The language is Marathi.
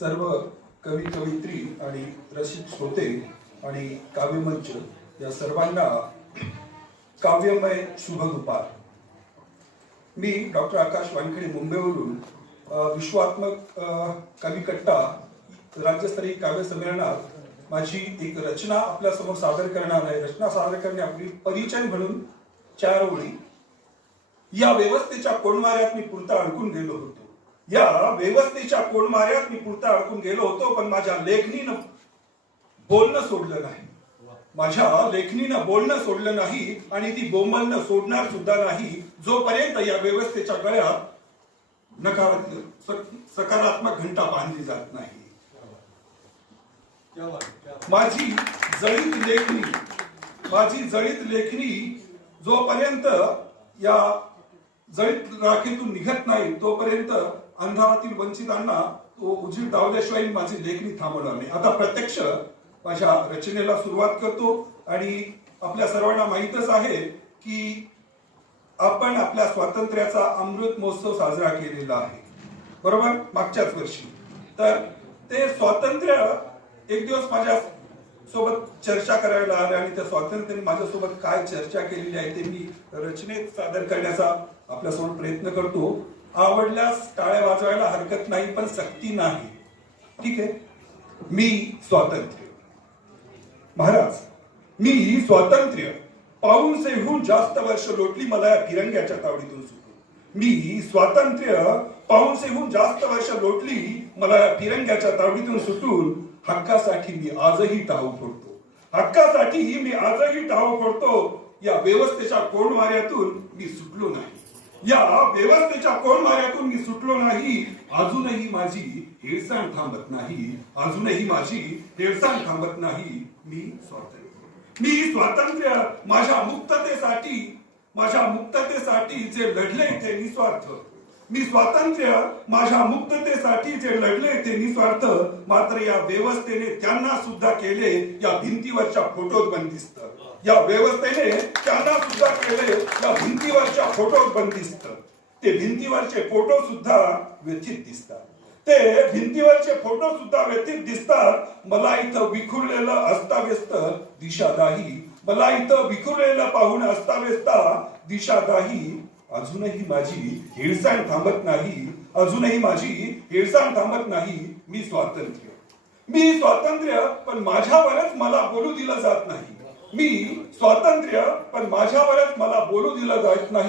सर्व कवी कवयित्री आणि रसिक श्रोते आणि काव्यमंच या सर्वांना काव्यमय शुभ दुपार. मी डॉक्टर आकाश वानखेडे मुंबईवरून विश्वात्मक कविकट्टा राज्यस्तरीय काव्य संमेलनात माझी एक रचना आपल्या समोर सादर करणार आहे. रचना सादर करण्यापूर्वी परिचय म्हणून 4 ओळी. या व्यवस्थेच्या कोंडमाऱ्यात मी पुरता अडकून गेलो होतो. या व्यवस्थेच्या कोंडमाऱ्यात मी पुरता अडकून गेलो होतो, पण माझ्या लेखणीनं बोलणं सोडलं नाही. माझ्या लेखणीनं बोलणं सोडलं नाही आणि ती बोंबलणं सोडणार सुद्धा नाही जोपर्यंत या व्यवस्थेच्या गळ्यात सकारात्मक घंटा बांधली जात नाही. माझी जळीत लेखणी जोपर्यंत या जळीत राखेतून निघत नाही तोपर्यंत अंधारातील वंचितांना तो उजीर दावल्याशिवाय माझी लेखणी थांबवणार नाही. आता प्रत्यक्ष माझ्या रचनेला सुरुवात करतो. आणि आपल्या सर्वांना माहीतच आहे की आपण आपल्या स्वातंत्र्याचा अमृत महोत्सव साजरा केलेला आहे, बरोबर, मागच्याच वर्षी. तर ते स्वातंत्र्य एक दिवस माझ्या सोबत चर्चा करायला आले आणि त्या स्वातंत्र्याने माझ्यासोबत काय चर्चा केलेली आहे ते मी रचनेत सादर करण्याचा आपल्यासमोर प्रयत्न करतो. आवडल्यास टाळ्या वाजवायला हरकत नाही, पण सक्ती नाही. ठीक आहे. मी स्वातंत्र्य. महाराज, मी स्वातंत्र्य पाऊणसेहून जास्त वर्ष लोटली मला या फिरंग्याच्या तावडीतून सुटून. मी स्वातंत्र्य पाऊणसेहून जास्त वर्ष लोटली मला या फिरंग्याच्या तावडीतून सुटून. हक्कासाठी मी आजही टाहो फोडतो. हक्कासाठी मी आजही टाहो फोडतो. या व्यवस्थेच्या कोंडमाऱ्यातून मी सुटलो नाही. या व्यवस्थेच्या कोंडमाऱ्यातून मी सुटलो नाही. अजूनही माझी हेळसांड थांबत नाही. अजूनही माझी हेळसांड थांबत नाही. मी स्वातंत्र्य माझ्या मुक्ततेसाठी जे लढले ते निस्वार्थ. मी स्वातंत्र्य माझ्या मुक्ततेसाठी जे लढले ते निस्वार्थ. मात्र या व्यवस्थेने त्यांना सुद्धा केले या भिंतीवरच्या फोटोत बंदिस्त. या व्यवस्थेने त्यांना सुद्धा केले या भिंतीवरच्या फोटोत बंदिस्त. ते भिंतीवरचे फोटो सुद्धा व्यथित दिसतात. ते भिंतीवरचे फोटो सुद्धा व्यथित दिसतात. मला इथं विखुरलेलं अस्ताव्यस्त दिशादाही. मला इथं विखुरलेलं पाहून अस्ताव्यस्त दिशादाही. अजूनही माझी हेळसांड थांबत नाही. अजूनही माझी हेळसांड थांबत नाही. मी स्वातंत्र्य पण माझ्यावरच मला बोलू दिलं जात नाही. मी स्वातंत्र्य पण माझ्यावरच मला बोलू दिलं जात नाही.